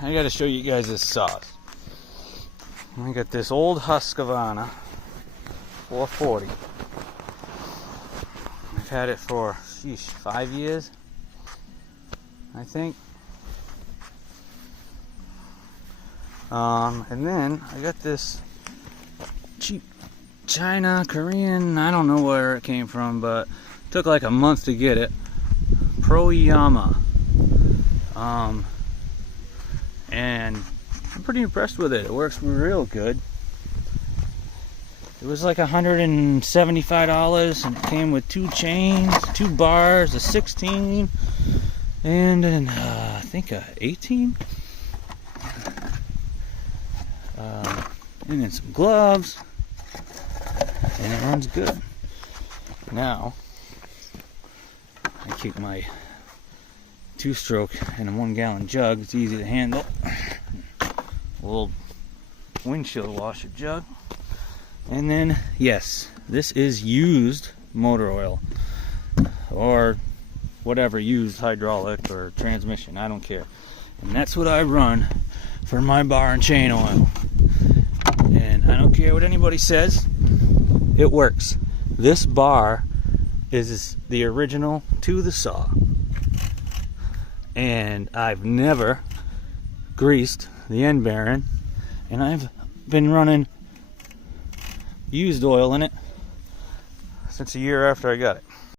I gotta show you guys this saw. I got this old Husqvarna 440. I've had it for, 5 years, I think. And then I got this cheap China, Korean, I don't know where it came from, but it took like a month to get it. Proyama. And I'm pretty impressed with it. It works real good. It was like $175, and it came with 2 chains, 2 bars, a 16, and an, I think a 18. And then some gloves, and it runs good. Now, I keep my 2-stroke in a 1-gallon jug. It's easy to handle. A little windshield washer jug. And then, yes, this is used motor oil, or whatever, used hydraulic or transmission, I don't care. And that's what I run for my bar and chain oil. And I don't care what anybody says, it works. This bar is the original to the saw. And I've never greased the end bearing, and I've been running used oil in it since a year after I got it.